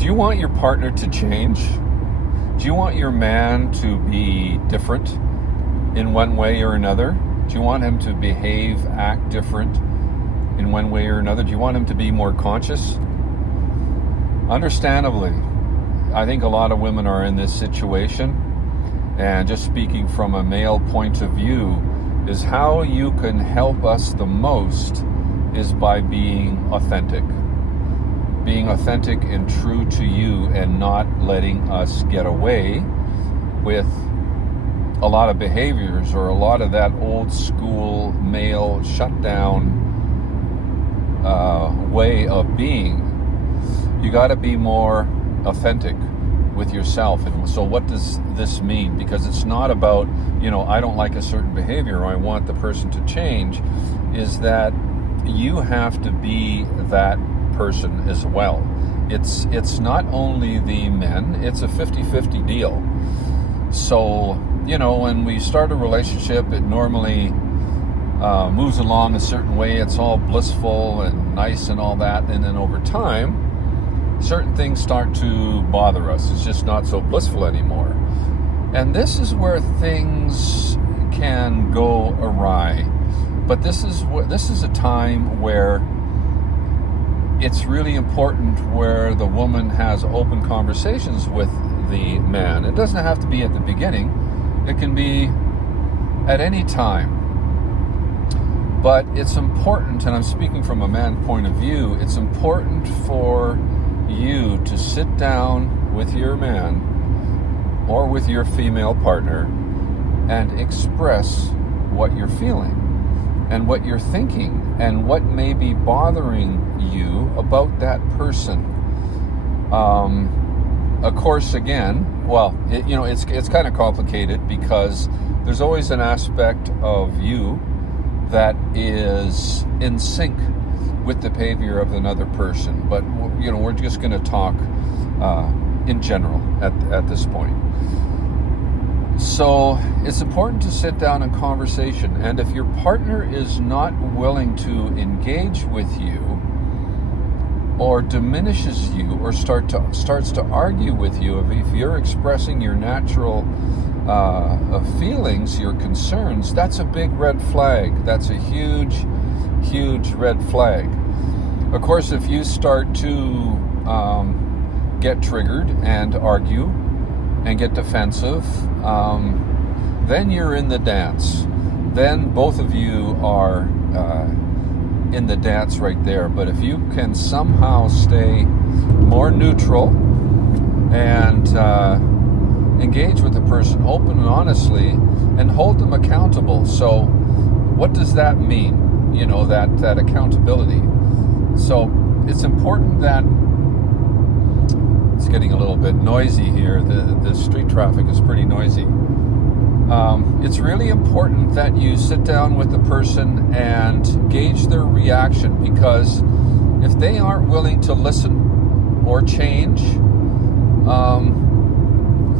Do you want your partner to change? Do you want your man to be different in one way or another? Do you want him to behave, act different in one way or another? Do you want him to be more conscious? Understandably, I think a lot of women are in this situation, and just speaking from a male point of view, is how you can help us the most is by being authentic. Being authentic and true to you, and not letting us get away with a lot of behaviors or a lot of that old school male shutdown way of being. You got to be more authentic with yourself. And so what does this mean? Because it's not about, I don't like a certain behavior or I want the person to change, is that you have to be that person as well. It's not only the men, it's a 50-50 deal. So, when we start a relationship, it normally moves along a certain way. It's all blissful and nice and all that. And then over time, certain things start to bother us. It's just not so blissful anymore. And this is where things can go awry. But this is a time where it's really important where the woman has open conversations with the man. It doesn't have to be at the beginning. It can be at any time. But it's important, and I'm speaking from a man point of view, it's important for you to sit down with your man or with your female partner and express what you're feeling and what you're thinking and what may be bothering you about that person. Of course, again, it's kind of complicated because there's always an aspect of you that is in sync with the behavior of another person. But, we're just going to talk in general at this point. So it's important to sit down in conversation. And if your partner is not willing to engage with you or diminishes you or starts to argue with you, if you're expressing your natural feelings, your concerns, that's a big red flag. That's a huge, huge red flag. Of course, if you start to get triggered and argue and get defensive, then you're in the dance. Then both of you are in the dance right there. But if you can somehow stay more neutral and engage with the person open and honestly and hold them accountable. So what does that mean? That accountability. So it's important that it's getting a little bit noisy here. The street traffic is pretty noisy. It's really important that you sit down with the person and gauge their reaction, because if they aren't willing to listen or change,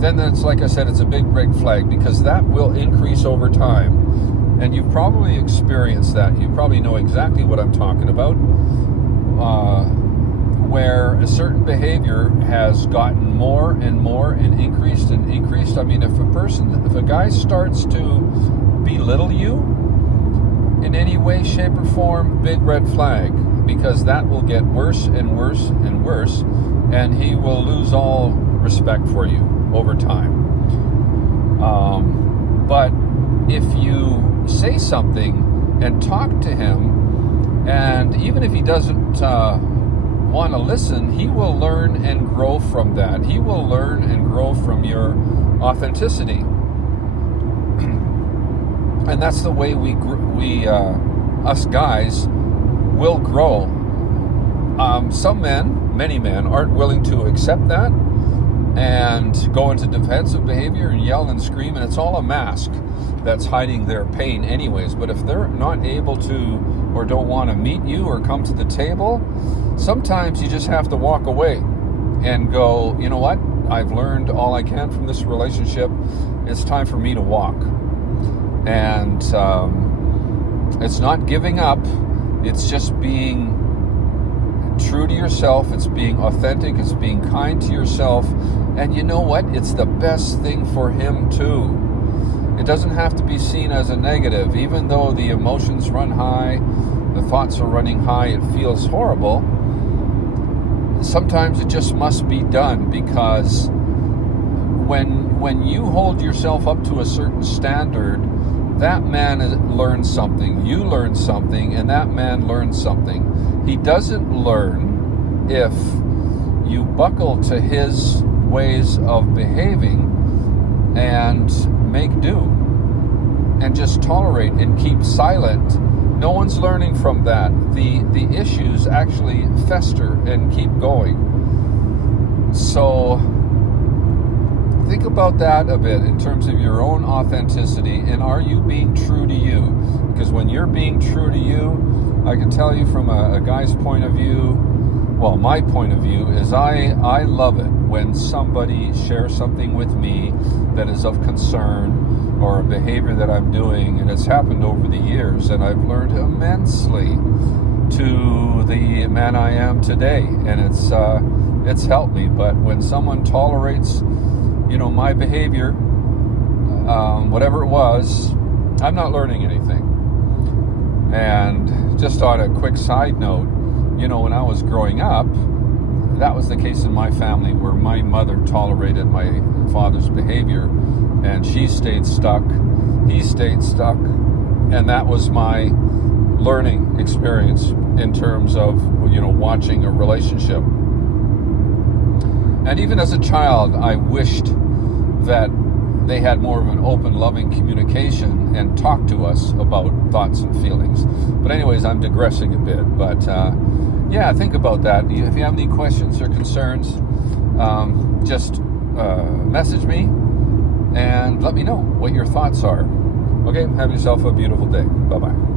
then it's, like I said, it's a big red flag, because that will increase over time. And you've probably experienced that. You probably know exactly what I'm talking about, where a certain behavior has gotten more and more and increased and increased. I mean, if a guy starts to belittle you in any way, shape, or form, big red flag, because that will get worse and worse and worse, and he will lose all respect for you over time. But if you say something and talk to him, and even if he doesn't want to listen, he will learn and grow from that. He will learn and grow from your authenticity. And that's the way we us guys will grow. Some men, many men, aren't willing to accept that and go into defensive behavior and yell and scream, and it's all a mask that's hiding their pain anyways. But if they're not able to or don't want to meet you or come to the table, sometimes you just have to walk away and go, you know what? I've learned all I can from this relationship. It's time for me to walk. And it's not giving up. It's just being true to yourself, it's being authentic, it's being kind to yourself, and you know what? It's the best thing for him too. It doesn't have to be seen as a negative, even though the emotions run high, the thoughts are running high, it feels horrible. Sometimes it just must be done, because when you hold yourself up to a certain standard, that man learns something, you learn something, and that man learns something. He doesn't learn if you buckle to his ways of behaving and make do and just tolerate and keep silent. No one's learning from that. The issues actually fester and keep going. So think about that a bit in terms of your own authenticity, and are you being true to you? Because when you're being true to you, I can tell you from a guy's point of view, well, my point of view is I love it when somebody shares something with me that is of concern, or a behavior that I'm doing, and it's happened over the years, and I've learned immensely to the man I am today, and it's helped me. But when someone tolerates, my behavior, whatever it was, I'm not learning anything. And just on a quick side note, when I was growing up, that was the case in my family, where my mother tolerated my father's behavior, and she stayed stuck, he stayed stuck, and that was my learning experience in terms of, watching a relationship. And even as a child, I wished that they had more of an open, loving communication and talked to us about thoughts and feelings. But anyways, I'm digressing a bit. But think about that. If you have any questions or concerns, just message me and let me know what your thoughts are. Okay, have yourself a beautiful day. Bye-bye.